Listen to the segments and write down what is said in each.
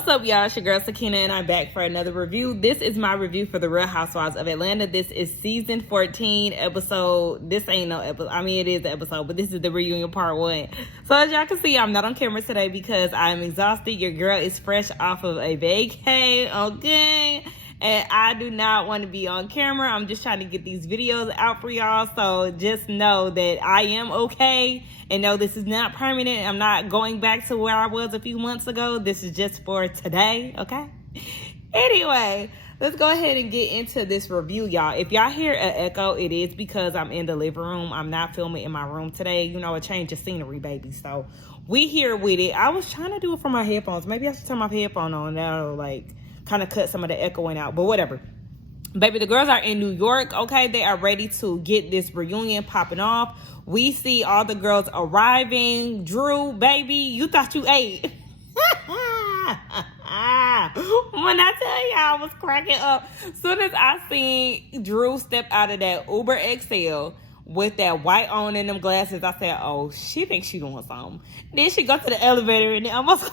What's up, y'all? It's your girl Sakina, and I'm back for another review. This is my review for the Real Housewives of Atlanta. This is season 14, episode. This ain't no episode. I mean, it is the episode, but this is the reunion part 1. So as y'all can see, I'm not on camera today because I'm exhausted. Your girl is fresh off of a vacay, okay? And I do not want to be on camera. I'm just trying to get these videos out for y'all. So just know that I am okay. And no, this is not permanent. I'm not going back to where I was a few months ago. This is just for today, okay? Anyway, let's go ahead and get into this review, y'all. If y'all hear an echo, it is because I'm in the living room. I'm not filming in my room today. You know, a change of scenery, baby. So we here with it. I was trying to do it from my headphones. Maybe I should turn my headphone on. That'll, like, kind of cut some of the echoing out, but whatever. Baby, the girls are in New York, okay? They are ready to get this reunion popping off. We see all the girls arriving. Drew, baby, you thought you ate. When I tell you, I was cracking up. As soon as I seen Drew step out of that Uber XL with that white on and them glasses, I said, oh, she thinks she doing something. Then she go to the elevator and then almost...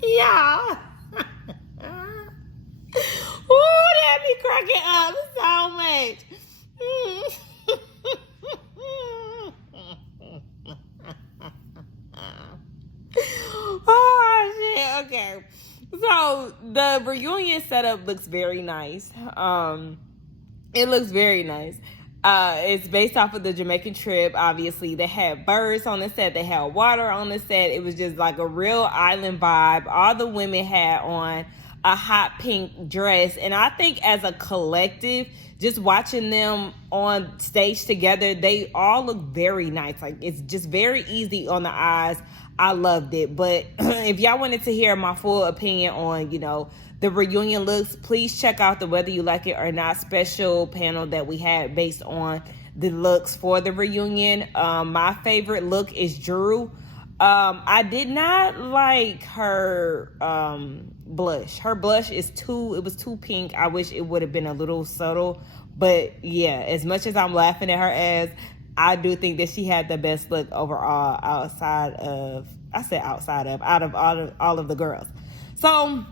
Yeah. Ooh, that be cracking up so much. Oh, shit. Okay. So, the reunion setup looks very nice. It looks very nice. It's based off of the Jamaican trip. Obviously, they had birds on the set. They had water on the set. It was just like a real island vibe. All the women had on a hot pink dress. And I think as a collective, just watching them on stage together, they all look very nice. Like, it's just very easy on the eyes. I loved it. But if y'all wanted to hear my full opinion on, you know, the reunion looks, please check out the Whether You Like It or Not special panel that we had based on the looks for the reunion. My favorite look is Drew. I did not like her blush. Her blush is it was too pink. I wish it would have been a little subtle. But yeah, as much as I'm laughing at her ass, I do think that she had the best look overall out of all of the girls. So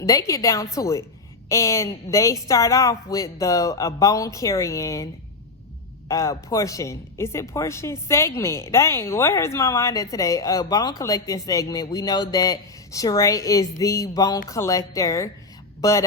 they get down to it, and they start off with a bone carrying portion. Is it portion? Segment. Dang, where's my mind at today? A bone collecting segment. We know that Sheree is the bone collector, but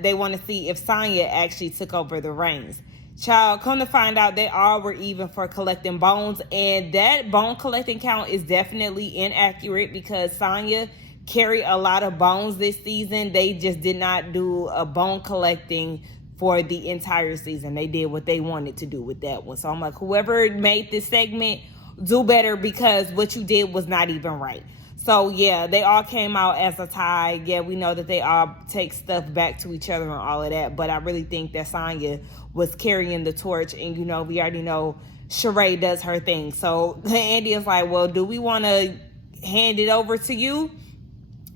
they want to see if Sonya actually took over the reins. Child, come to find out, they all were even for collecting bones, and that bone collecting count is definitely inaccurate because Sonya carry a lot of bones this season. They just did not do a bone collecting for the entire season. They did what they wanted to do with that one. So I'm like, whoever made this segment, do better, because what you did was not even right. So yeah, they all came out as a tie. Yeah, we know that they all take stuff back to each other and all of that, but I really think that Sonya was carrying the torch, and you know, we already know Sheree does her thing. So Andy is like, well, do we want to hand it over to you?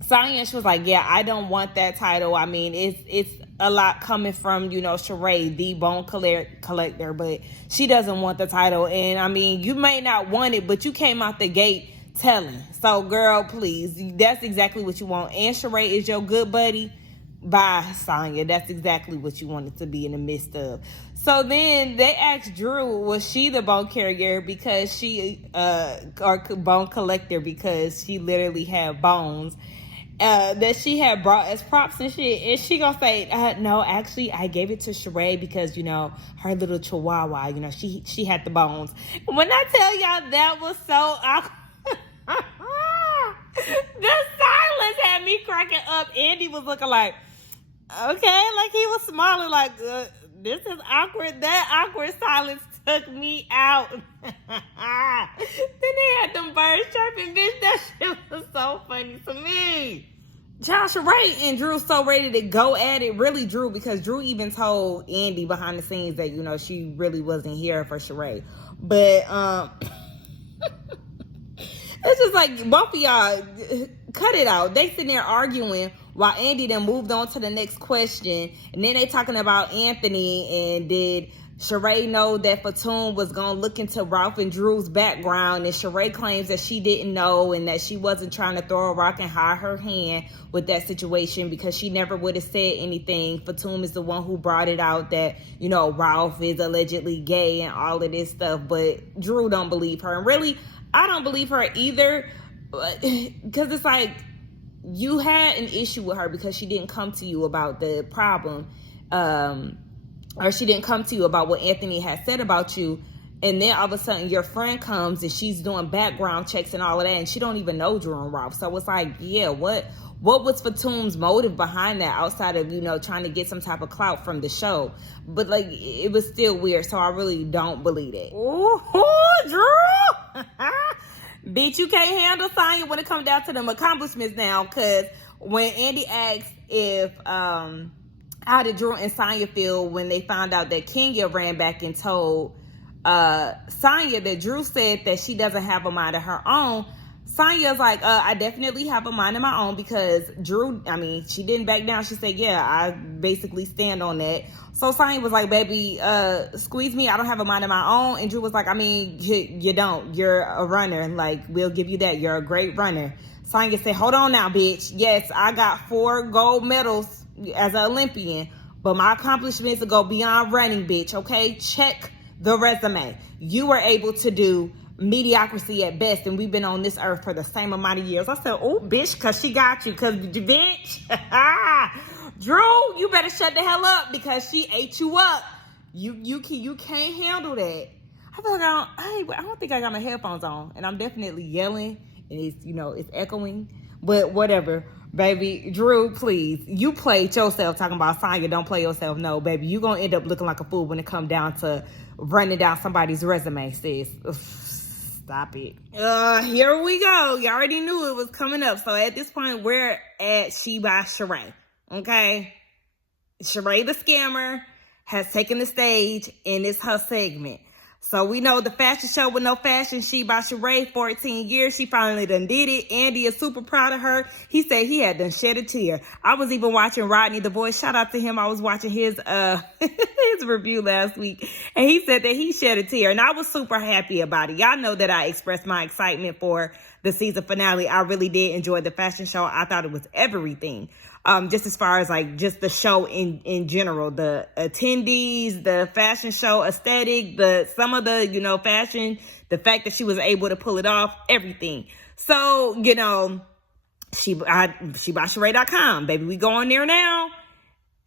Sonya, she was like, yeah, I don't want that title. I mean, it's a lot coming from, you know, Sheree, the bone collector, but she doesn't want the title. And I mean, you may not want it, but you came out the gate telling. So girl, please, that's exactly what you want. And Sheree is your good buddy. Bye, Sonya. That's exactly what you wanted to be in the midst of. So then they asked Drew, was she the bone carrier because she, or bone collector because she literally had bones that she had brought as props and shit, and she gonna say, no, actually, I gave it to Sheree because, you know, her little chihuahua, you know, she had the bones. When I tell y'all, that was so awkward. The silence had me cracking up. Andy was looking like, okay, like he was smiling like, this is awkward. That awkward silence took me out. Then they had them birds chirping, bitch. That shit was so funny to me. Josh Ray and Drew so ready to go at it. Really, Drew, because Drew even told Andy behind the scenes that, you know, she really wasn't here for Sheree. But it's just like, both of y'all, cut it out. They sitting there arguing while Andy then moved on to the next question. And then they talking about Anthony and did Sheree know that Fatum was going to look into Ralph and Drew's background, and Sheree claims that she didn't know and that she wasn't trying to throw a rock and hide her hand with that situation because she never would have said anything. Fatum is the one who brought it out that, you know, Ralph is allegedly gay and all of this stuff, but Drew don't believe her. And really, I don't believe her either, because it's like, you had an issue with her because she didn't come to you about the problem, or she didn't come to you about what Anthony had said about you, and then all of a sudden your friend comes and she's doing background checks and all of that, and she don't even know Drew and Ralph. So it's like, yeah, what was Fatum's motive behind that outside of, you know, trying to get some type of clout from the show? But like, it was still weird, so I really don't believe it. Ooh, Drew! Bitch, you can't handle Sonya when it comes down to them accomplishments now, because when Andy asked if how did Drew and Sonya feel when they found out that Kenya ran back and told Sonya that Drew said that she doesn't have a mind of her own, Sonya's like, I definitely have a mind of my own, because Drew, I mean, she didn't back down. She said, yeah, I basically stand on that. So Sonya was like, baby, squeeze me. I don't have a mind of my own. And Drew was like, I mean, you don't. You're a runner. Like, we'll give you that. You're a great runner. Sonya said, hold on now, bitch. Yes, I got 4 gold medals as an Olympian, but my accomplishments go beyond running, bitch, okay? Check the resume. You were able to do mediocrity at best, and we've been on this earth for the same amount of years. I said, oh, bitch, because she got you, because, bitch, Drew, you better shut the hell up, because she ate you up. You can't handle that. I feel like I don't think I got my headphones on, and I'm definitely yelling, and it's, you know, it's echoing, but whatever. Baby, Drew, please. You played yourself talking about Sonya, don't play yourself. No, baby, you're going to end up looking like a fool when it comes down to running down somebody's resume, sis. Ugh, stop it. Here we go. You already knew it was coming up. So at this point, we're at She by Sheree. Okay? Sheree the scammer has taken the stage, and it's her segment. So we know the fashion show with no fashion, She by Sheree, 14 years. She finally done did it. Andy is super proud of her. He said he had done shed a tear. I was even watching Rodney, the boy. Shout out to him. I was watching his his review last week, and he said that he shed a tear, and I was super happy about it. Y'all know that I expressed my excitement for the season finale. I really did enjoy the fashion show. I thought it was everything. Just as far as like just the show in general, the attendees, the fashion show aesthetic, some of the, you know, fashion, the fact that she was able to pull it off, everything. So, you know, SheBuySheree.com, baby, we go on there now.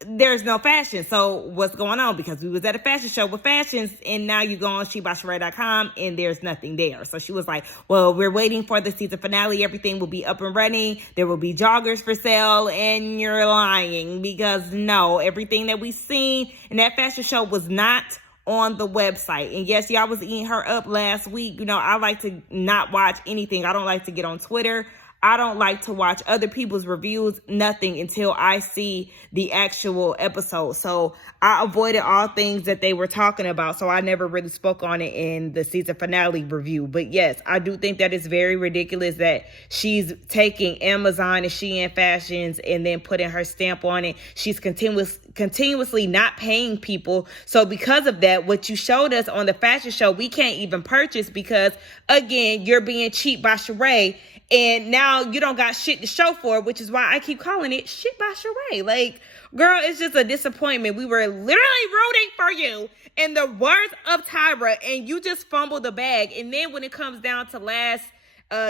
There's no fashion. So what's going on? Because we was at a fashion show with fashions, and now you go on SheBuySheree.com and there's nothing there. So she was like, well, we're waiting for the season finale. Everything will be up and running. There will be joggers for sale. And you're lying, because no, everything that we seen in that fashion show was not on the website. And yes, y'all was eating her up last week. You know, I like to not watch anything. I don't like to get on Twitter. I don't like to watch other people's reviews, nothing, until I see the actual episode. So I avoided all things that they were talking about. So I never really spoke on it in the season finale review. But yes, I do think that it's very ridiculous that she's taking Amazon and Shein Fashions and then putting her stamp on it. She's continuously not paying people. So because of that, what you showed us on the fashion show, we can't even purchase, because again, you're being cheap by Sheree. And now you don't got shit to show for it, which is why I keep calling it Shit by Sheree. Like, girl, it's just a disappointment. We were literally rooting for you in the words of Tyra, and you just fumbled the bag. And then when it comes down to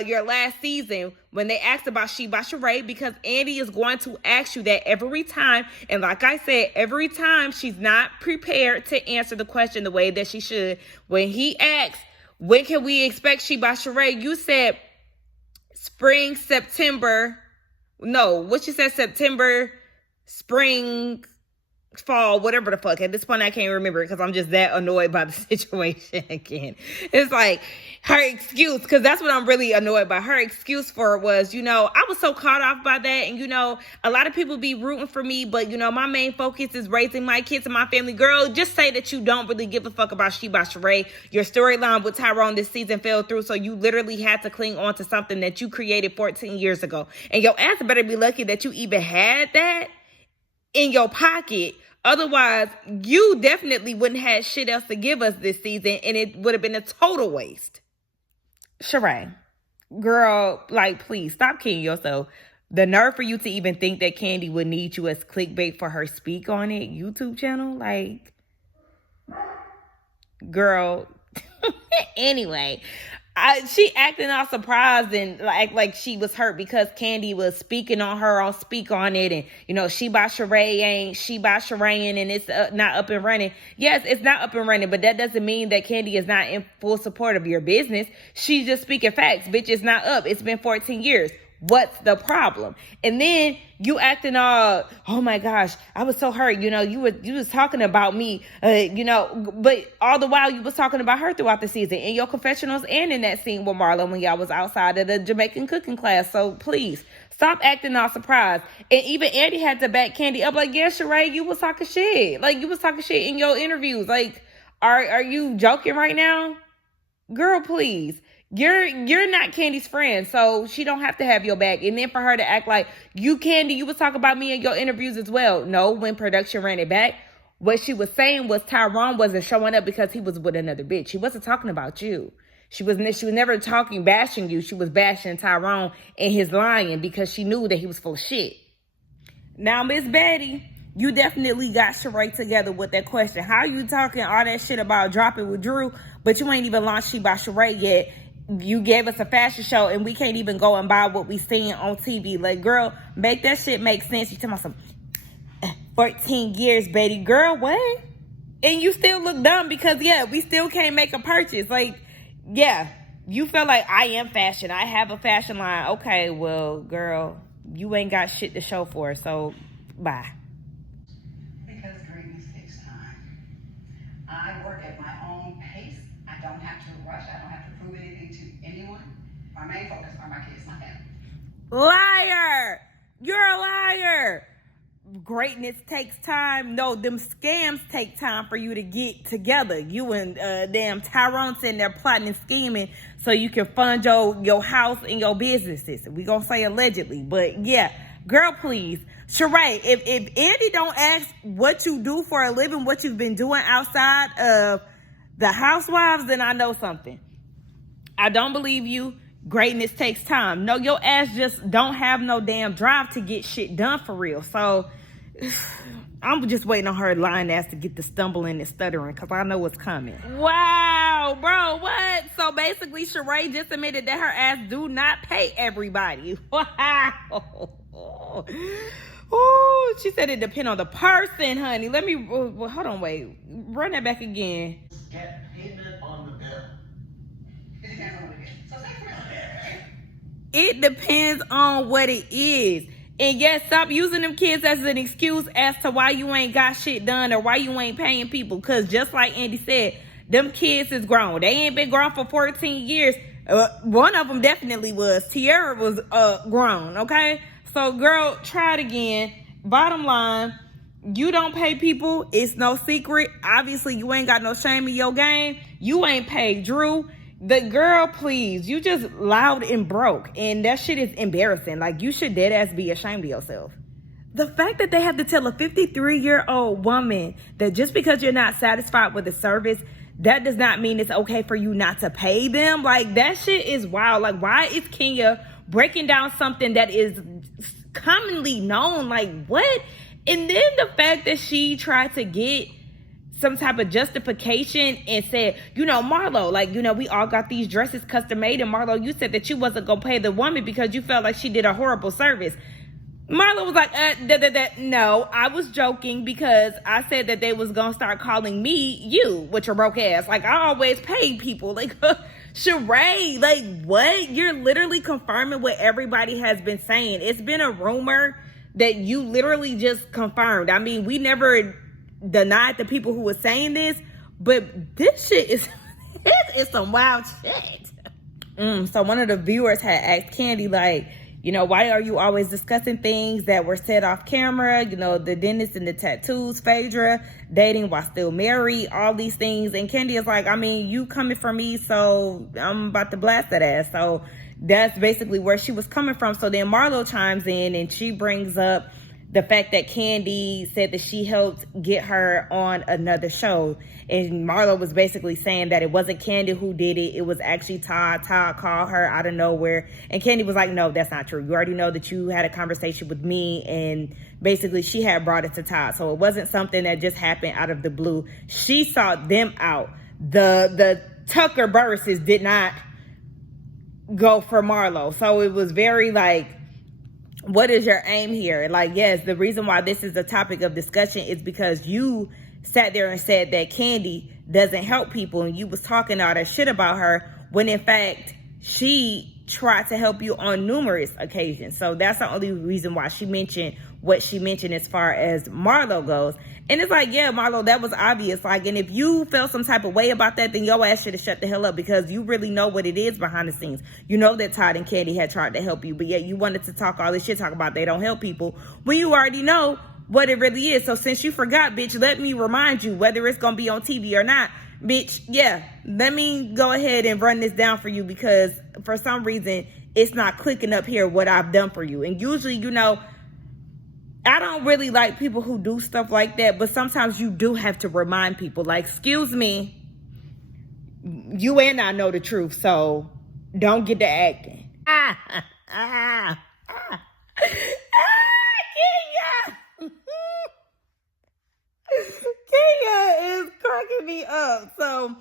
your last season, when they asked about She by Sheree, because Andy is going to ask you that every time. And like I said, every time she's not prepared to answer the question the way that she should. When he asks, when can we expect She by Sheree? You said spring, September. No, what you said, September, spring, fall, whatever the fuck. At this point, I can't remember it because I'm just that annoyed by the situation again. It's like her excuse, because that's what I'm really annoyed by. Her excuse for it was, you know, I was so caught off by that. And, you know, a lot of people be rooting for me, but, you know, my main focus is raising my kids and my family. Girl, just say that you don't really give a fuck about She by Sheree. Your storyline with Tyrone this season fell through, so you literally had to cling on to something that you created 14 years ago. And your ass better be lucky that you even had that in your pocket Otherwise, you definitely wouldn't have shit else to give us this season, and it would have been a total waste. Sheree, girl, like, please stop kidding yourself. The nerve for you to even think that Kandi would need you as clickbait for her Speak On It YouTube channel, like, girl. Anyway, she acting all surprised and like she was hurt because Kandi was speaking on her on Speak On It, and you know she by Sheree and it's not up and running. Yes, it's not up and running, but that doesn't mean that Kandi is not in full support of your business. She's just speaking facts. Bitch, it's not up. It's been 14 years. What's the problem? And then you acting all, oh my gosh, I was so hurt. You know, you was talking about me, but all the while you was talking about her throughout the season in your confessionals and in that scene with Marlon when y'all was outside of the Jamaican cooking class. So please stop acting all surprised. And even Andy had to back Kandi up like, yeah, Sheree, you was talking shit. Like you was talking shit in your interviews. Like, are you joking right now? Girl, please. You're not Kandi's friend, so she don't have to have your back. And then for her to act like Kandi, you was talking about me in your interviews as well. No, when production ran it back, what she was saying was Tyrone wasn't showing up because he was with another bitch. She wasn't talking about you. She was never bashing you. She was bashing Tyrone and his lying because she knew that he was full of shit. Now, Miss Betty, you definitely got Sheree together with that question. How you talking all that shit about dropping with Drew, but you ain't even launched She by Sheree yet? You gave us a fashion show and we can't even go and buy what we seen on TV. Like, girl, make that shit make sense. You talking about some 14 years, baby. Girl, what? And you still look dumb because, yeah, we still can't make a purchase. Like, yeah, you feel like I am fashion. I have a fashion line. Okay, well, girl, you ain't got shit to show for it, so bye. Because greatness takes time. I work at my own pace. I don't have to rush. I don't have to prove anything to anyone. My main focus are my kids, my family. Liar! You're a liar. Greatness takes time. No, them scams take time for you to get together. You and damn Tyrone sitting there plotting and scheming so you can fund your house and your businesses. We gonna say allegedly, but yeah, girl, please. Sheree, if Andy don't ask what you do for a living, what you've been doing outside of the Housewives, then I know something. I don't believe you. Greatness takes time. No, your ass just don't have no damn drive to get shit done for real. So I'm just waiting on her lying ass to get the stumbling and stuttering because I know what's coming. Wow, bro, what? So basically, Sheree just admitted that her ass do not pay everybody. Wow. Oh, she said it depends on the person, honey. Let me, well, hold on, wait. Run that back again. Get payment on the bill. It depends on what it is. So say for instance, it depends on what it is. And yes, stop using them kids as an excuse as to why you ain't got shit done or why you ain't paying people. Because just like Andy said, them kids is grown. They ain't been grown for 14 years. One of them definitely was. Tiara was grown, okay? So, girl, try it again. Bottom line, you don't pay people. It's no secret. Obviously, you ain't got no shame in your game. You ain't paid Drew. The girl, please, you just loud and broke. And that shit is embarrassing. Like, you should dead ass be ashamed of yourself. The fact that they have to tell a 53-year-old woman that just because you're not satisfied with the service, that does not mean it's okay for you not to pay them. Like, that shit is wild. Like, why is Kenya breaking down something that is commonly known? Like, what? And then the fact that she tried to get some type of justification and said, you know, Marlo, like, you know, we all got these dresses custom made, and Marlo, you said that you wasn't gonna pay the woman because you felt like she did a horrible service. Marlo was like, no, I was joking because I said that they was gonna start calling me you with your broke ass. Like, I always paid people. Like, Sheree, like, what? You're literally confirming what everybody has been saying. It's been a rumor that you literally just confirmed. I mean, we never denied the people who were saying this, but this shit is it's some wild shit. So one of the viewers had asked Kandi, like, you know, why are you always discussing things that were said off camera? You know, the dentist and the tattoos, Phaedra, dating while still married, all these things. And Kandi is like, I mean, you coming for me, so I'm about to blast that ass. So that's basically where she was coming from. So then Marlo chimes in and she brings up the fact that Candy said that she helped get her on another show. And Marlo was basically saying that it wasn't Candy who did it. It was actually Todd. Todd called her out of nowhere. And Candy was like, no, that's not true. You already know that you had a conversation with me. And basically she had brought it to Todd. So it wasn't something that just happened out of the blue. She sought them out. The Tucker Burrises did not go for Marlo. So it was very like, what is your aim here? Like, yes, the reason why this is a topic of discussion is because you sat there and said that Candy doesn't help people, and you was talking all that shit about her when in fact she tried to help you on numerous occasions. So that's the only reason why she mentioned what she mentioned as far as Marlo goes. And it's like, yeah, Marlo, that was obvious. Like, and if you felt some type of way about that, then your ass should have shut the hell up, because you really know what it is behind the scenes. You know that Todd and Candy had tried to help you, but yet you wanted to talk all this shit, talk about they don't help people, when you already know what it really is. So since you forgot, bitch, let me remind you, whether it's going to be on TV or not, bitch, yeah, let me go ahead and run this down for you, because for some reason, it's not clicking up here what I've done for you. And usually, you know, I don't really like people who do stuff like that, but sometimes you do have to remind people, like, excuse me, you and I know the truth, so don't get to acting. Kenya! Kenya is cracking me up. So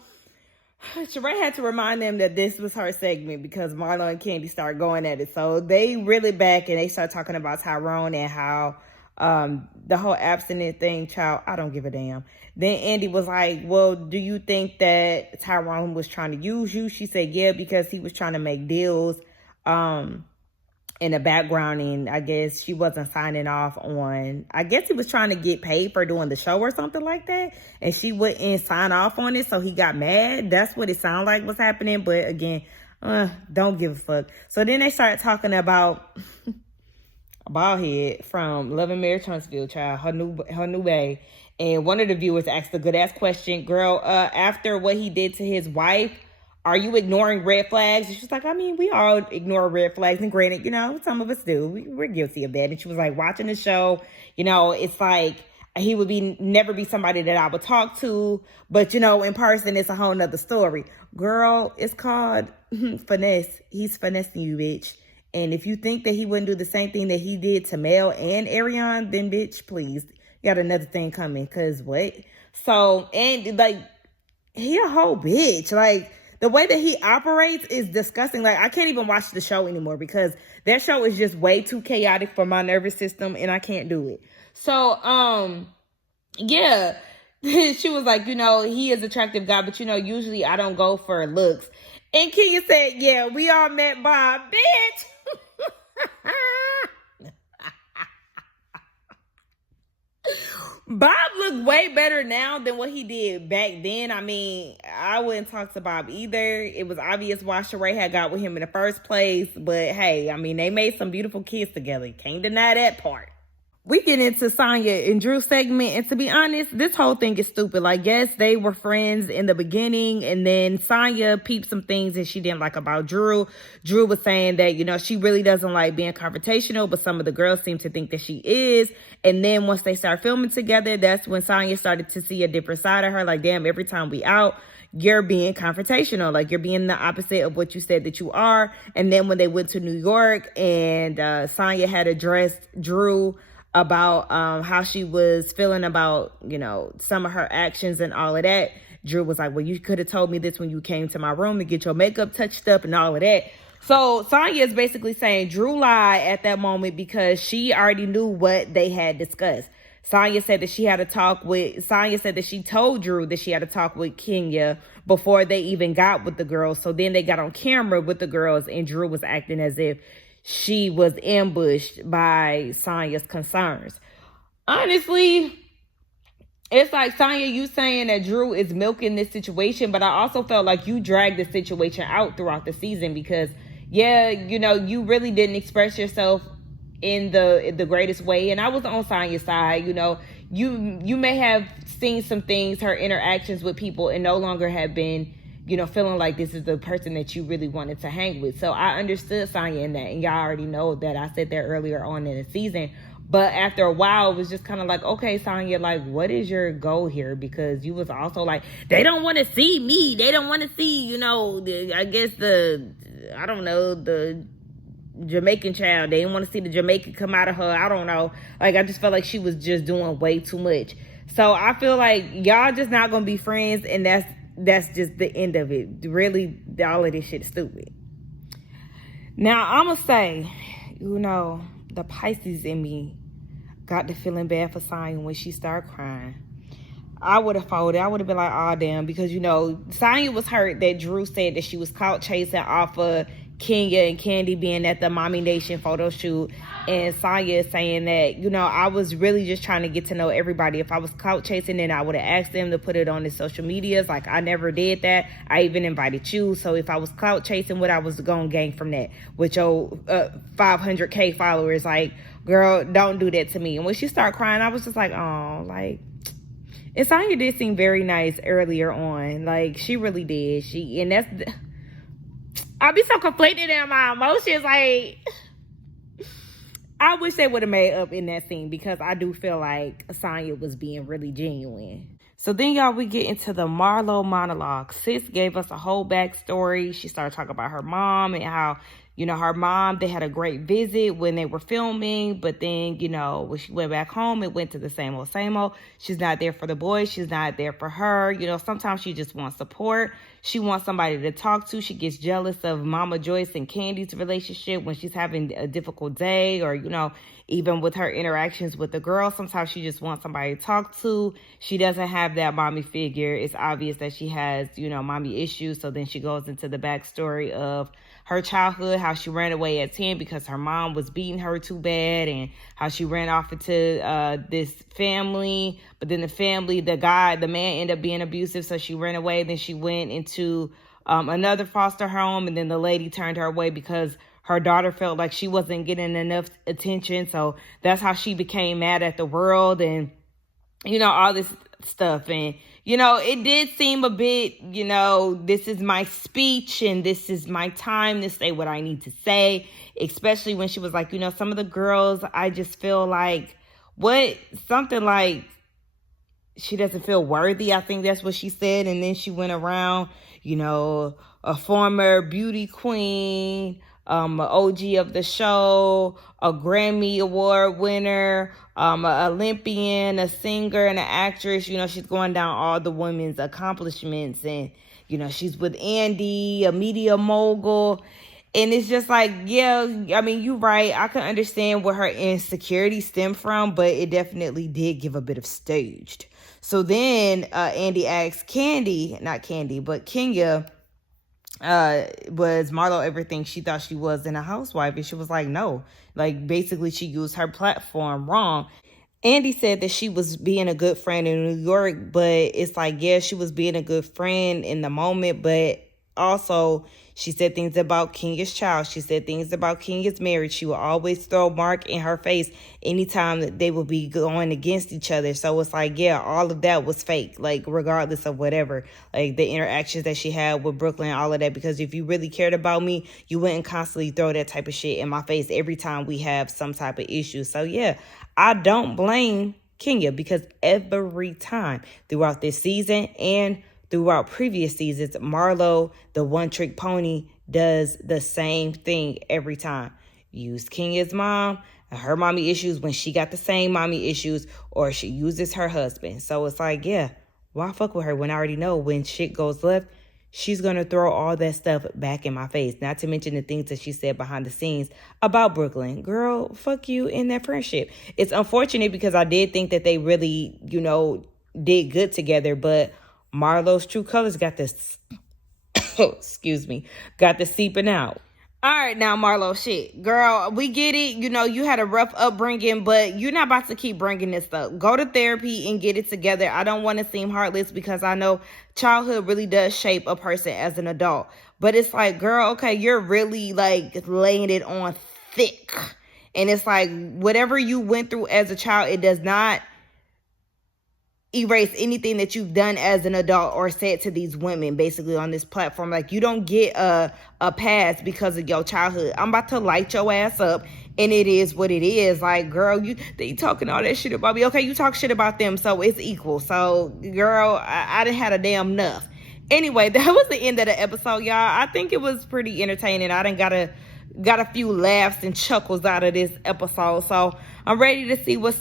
Sheree had to remind them that this was her segment, because Marlo and Candy start going at it. So they really back and they start talking about Tyrone and how the whole abstinent thing, child, I don't give a damn. Then Andy was like, well, do you think that Tyrone was trying to use you? She said, yeah, because he was trying to make deals in the background, and I guess she wasn't signing off on, I guess he was trying to get paid for doing the show or something like that, and she wouldn't sign off on it, so he got mad. That's what it sounded like was happening, but again, don't give a fuck. So then they started talking about Baldhead from Love and Marriage Huntsville, child, her new bae. And one of the viewers asked a good ass question, girl, after what he did to his wife, are you ignoring red flags? And she's like, I mean, we all ignore red flags. And granted, you know, some of us do. We're guilty of that. And she was like, watching the show, you know, it's like he would never be somebody that I would talk to. But, you know, in person, it's a whole nother story. Girl, it's called finesse. He's finessing you, bitch. And if you think that he wouldn't do the same thing that he did to Mel and Ariane, then bitch, please, you got another thing coming. Because what? So, and like, he a whole bitch. Like, the way that he operates is disgusting. Like, I can't even watch the show anymore, because that show is just way too chaotic for my nervous system, and I can't do it. So, yeah, she was like, you know, he is an attractive guy, but, you know, usually I don't go for looks. And Kenya said, yeah, we all met Bob, bitch. Bob looked way better now than what he did back then. I mean, I wouldn't talk to Bob either. It was obvious why Sheree had got with him in the first place. But hey, I mean, they made some beautiful kids together. Can't deny that part. We get into Sonya and Drew's segment, and to be honest, this whole thing is stupid. Like, yes, they were friends in the beginning, and then Sonya peeped some things that she didn't like about Drew. Drew was saying that, you know, she really doesn't like being confrontational, but some of the girls seem to think that she is. And then once they start filming together, that's when Sonya started to see a different side of her. Like, damn, every time we out, you're being confrontational. Like, you're being the opposite of what you said that you are. And then when they went to New York and Sonya had addressed Drew about how she was feeling about, you know, some of her actions and all of that, Drew was like, well, you could have told me this when you came to my room to get your makeup touched up and all of that. So Sonya is basically saying Drew lied at that moment because she already knew what they had discussed. Sonya said that she said that she told Drew that she had a talk with Kenya before they even got with the girls. So then they got on camera with the girls, and Drew was acting as if she was ambushed by Sonya's concerns. Honestly, it's like, Sonya, you saying that Drew is milking this situation, but I also felt like you dragged the situation out throughout the season because, yeah, you know, you really didn't express yourself in the greatest way. And I was on Sonya's side. You know, you may have seen some things, her interactions with people, and no longer have been, you know, feeling like this is the person that you really wanted to hang with. So I understood Sonya in that. And y'all already know that I said that earlier on in the season. But after a while, it was just kind of like, okay, Sonya, like, what is your goal here? Because you was also like, they don't want to see me. They don't want to see, you know, I guess the Jamaican child. They didn't want to see the Jamaican come out of her. I don't know. Like, I just felt like she was just doing way too much. So I feel like y'all just not going to be friends, and that's just the end of it. Really, all of this shit is stupid. Now, I'm going to say, you know, the Pisces in me got to feeling bad for Sonya when she started crying. I would have folded. I would have been like, oh, damn. Because, you know, Sonya was hurt that Drew said that she was caught chasing off of Kenya and Candy being at the Mommy Nation photo shoot. And Sonya is saying that, you know, I was really just trying to get to know everybody. If I was caught chasing, then I would have asked them to put it on the social medias. Like, I never did that. I even invited you. So if I was caught chasing, what I was going to gain from that? With your 500K followers, like, girl, don't do that to me. And when she started crying, I was just like, oh, like, and Sonya did seem very nice earlier on. Like, she really did. I be so conflicted in my emotions. Like, I wish they would have made up in that scene, because I do feel like Sonya was being really genuine. So then, y'all, we get into the Marlo monologue. Sis gave us a whole backstory. She started talking about her mom and how, you know, her mom, they had a great visit when they were filming, but then, you know, when she went back home, it went to the same old, same old. She's not there for the boys. She's not there for her. You know, sometimes she just wants support. She wants somebody to talk to. She gets jealous of Mama Joyce and Candy's relationship when she's having a difficult day, or, you know, even with her interactions with the girls. Sometimes she just wants somebody to talk to. She doesn't have that mommy figure. It's obvious that she has, you know, mommy issues. So then she goes into the backstory of her childhood, how she ran away at 10 because her mom was beating her too bad, and how she ran off into this family. But then the man ended up being abusive, so she ran away. Then she went into another foster home, and then the lady turned her away because her daughter felt like she wasn't getting enough attention. So that's how she became mad at the world, and, you know, all this stuff. And, you know, it did seem a bit, you know, this is my speech and this is my time to say what I need to say, especially when she was like, you know, some of the girls, I just feel like, something like she doesn't feel worthy. I think that's what she said. And then she went around, you know, a former beauty queen, an OG of the show, a Grammy Award winner, an Olympian, a singer, and an actress. You know, she's going down all the women's accomplishments. And, you know, she's with Andy, a media mogul. And it's just like, yeah, I mean, you're right. I can understand where her insecurity stemmed from, but it definitely did give a bit of staged. So then Andy asked Kenya, was Marlo everything she thought she was in a housewife? And she was like, no. Like, basically, she used her platform wrong. Andy said that she was being a good friend in New York, but it's like, yeah, she was being a good friend in the moment, but also she said things about Kenya's child. She said things about Kenya's marriage. She would always throw Mark in her face anytime that they would be going against each other. So it's like, yeah, all of that was fake, like, regardless of whatever, like the interactions that she had with Brooklyn, all of that. Because if you really cared about me, you wouldn't constantly throw that type of shit in my face every time we have some type of issue. So yeah, I don't blame Kenya, because every time throughout this season and throughout previous seasons, Marlo, the one-trick pony, does the same thing every time. Use Kenya's mom and her mommy issues when she got the same mommy issues, or she uses her husband. So it's like, yeah, why fuck with her when I already know when shit goes left, she's going to throw all that stuff back in my face. Not to mention the things that she said behind the scenes about Brooklyn. Girl, fuck you in that friendship. It's unfortunate because I did think that they really, you know, did good together, but Marlo's true colors got this, got this seeping out. All right, now, Marlo, shit. Girl, we get it. You know, you had a rough upbringing, but you're not about to keep bringing this up. Go to therapy and get it together. I don't want to seem heartless, because I know childhood really does shape a person as an adult. But it's like, girl, okay, you're really, like, laying it on thick. And it's like, whatever you went through as a child, it does not erase anything that you've done as an adult or said to these women basically on this platform. Like, you don't get a pass because of your childhood. I'm about to light your ass up and it is what it is. Like, girl, they talking all that shit about me. Okay, you talk shit about them, so it's equal. So, girl, I done had a damn enough. Anyway, that was the end of the episode, y'all. I think it was pretty entertaining. I done got a few laughs and chuckles out of this episode. So I'm ready to see what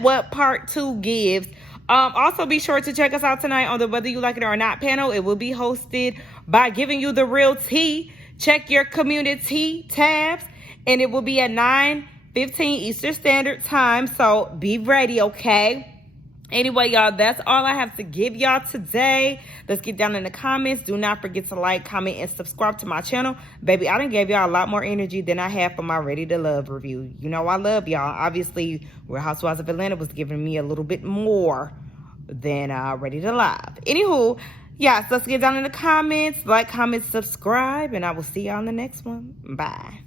what part 2 gives. Also be sure to check us out tonight on the Whether You Like It or Not panel. It will be hosted by Giving You the Real Tea. Check your community tabs, and it will be at 9:15 Eastern Standard Time. So be ready, okay? Anyway, y'all, that's all I have to give y'all today. Let's get down in the comments. Do not forget to like, comment, and subscribe to my channel. Baby, I done gave y'all a lot more energy than I had for my Ready to Love review. You know I love y'all. Obviously, Real Housewives of Atlanta was giving me a little bit more than Ready to Love. Anywho, yes, let's get down in the comments. Like, comment, subscribe, and I will see y'all in the next one. Bye.